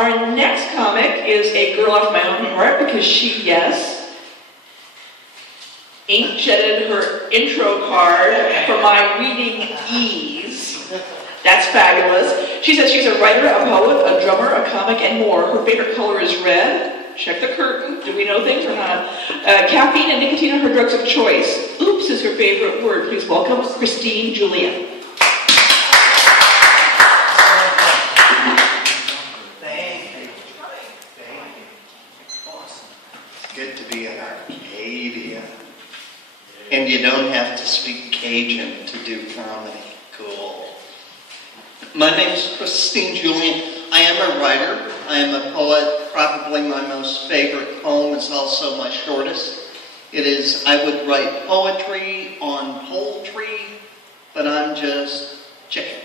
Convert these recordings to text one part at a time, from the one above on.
Our next comic is a girl off my own heart because she, yes, inkjetted her intro card for my reading ease. That's fabulous. She says she's a writer, a poet, a drummer, a comic, and more. Her favorite color is red. Check the curtain. Do we know things or not? Caffeine and nicotine are her drugs of choice. Oops is her favorite word. Please welcome Chrystine Julian. Good to be in Arcadia. And you don't have to speak Cajun to do comedy. Cool. My name is Chrystine Julian. I am a writer. I am a poet. Probably my most favorite poem is also my shortest. It is, I would write poetry on poultry, but I'm just chicken.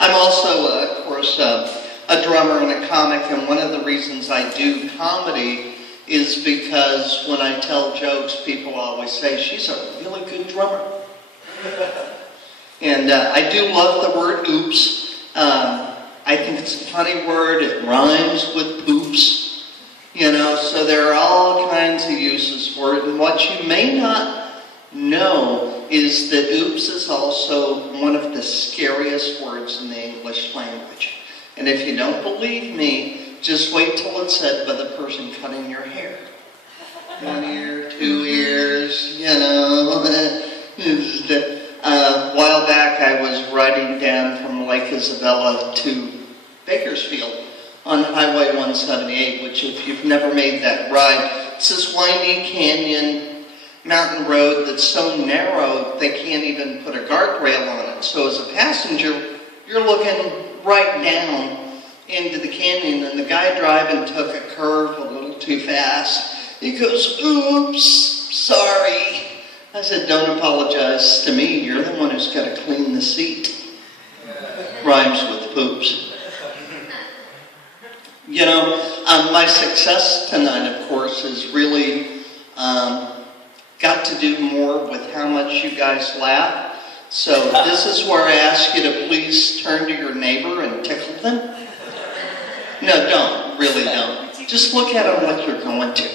I'm also, of course, a drummer and a comic, and one of the reasons I do comedy is because when I tell jokes, people always say, she's a really good drummer. And I do love the word oops. I think it's a funny word. It rhymes with poops. You know, so there are all kinds of uses for it. And what you may not know is that oops is also one of the scariest words in the English language. And if you don't believe me, just wait till it's said by the person cutting your hair. 1 ear, 2 ears, you know. A while back I was riding down from Lake Isabella to Bakersfield on Highway 178, which if you've never made that ride, it's this windy canyon mountain road that's so narrow they can't even put a guardrail on it. So as a passenger, you're looking right down into the canyon, and the guy driving took a curve a little too fast. He goes, oops, sorry. I said, don't apologize to me. You're the one who's got to clean the seat. Rhymes with poops. You know, my success tonight, of course, is really got to do more with how much you guys laugh. So this is where I ask you to please turn to your neighbor and tickle them. No, don't. Really don't. Just look at them like you're going to.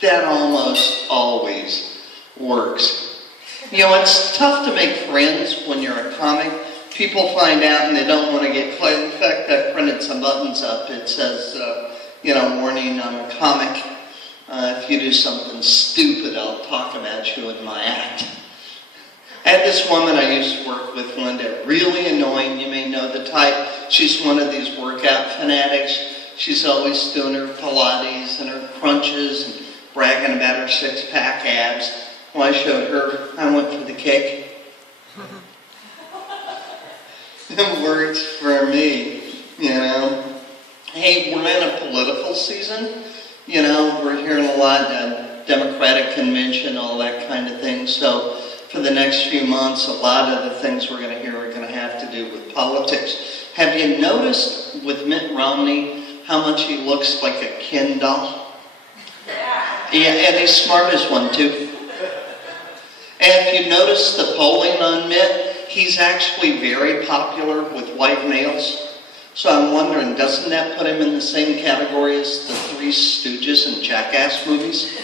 That almost always works. You know, it's tough to make friends when you're a comic. People find out and they don't want to get played. In fact, I printed some buttons up. It says, you know, warning, I'm a comic. If you do something stupid, I'll talk about you in my act. I had this woman I used to work with one day, really annoying. You may know the type. She's one of these workout fanatics. She's always doing her Pilates and her crunches and bragging about her six-pack abs. Well, I showed her. I went for the kick. It worked for me, you know. Hey, we're in a political season. You know, we're hearing a lot of Democratic convention, all that kind of thing. So for the next few months, a lot of the things we're going to hear are going to have to do with politics. Have you noticed with Mitt Romney how much he looks like a Ken doll? Yeah, and he's smart as one too. And if you notice the polling on Mitt, he's actually very popular with white males. So I'm wondering, doesn't that put him in the same category as the Three Stooges and Jackass movies?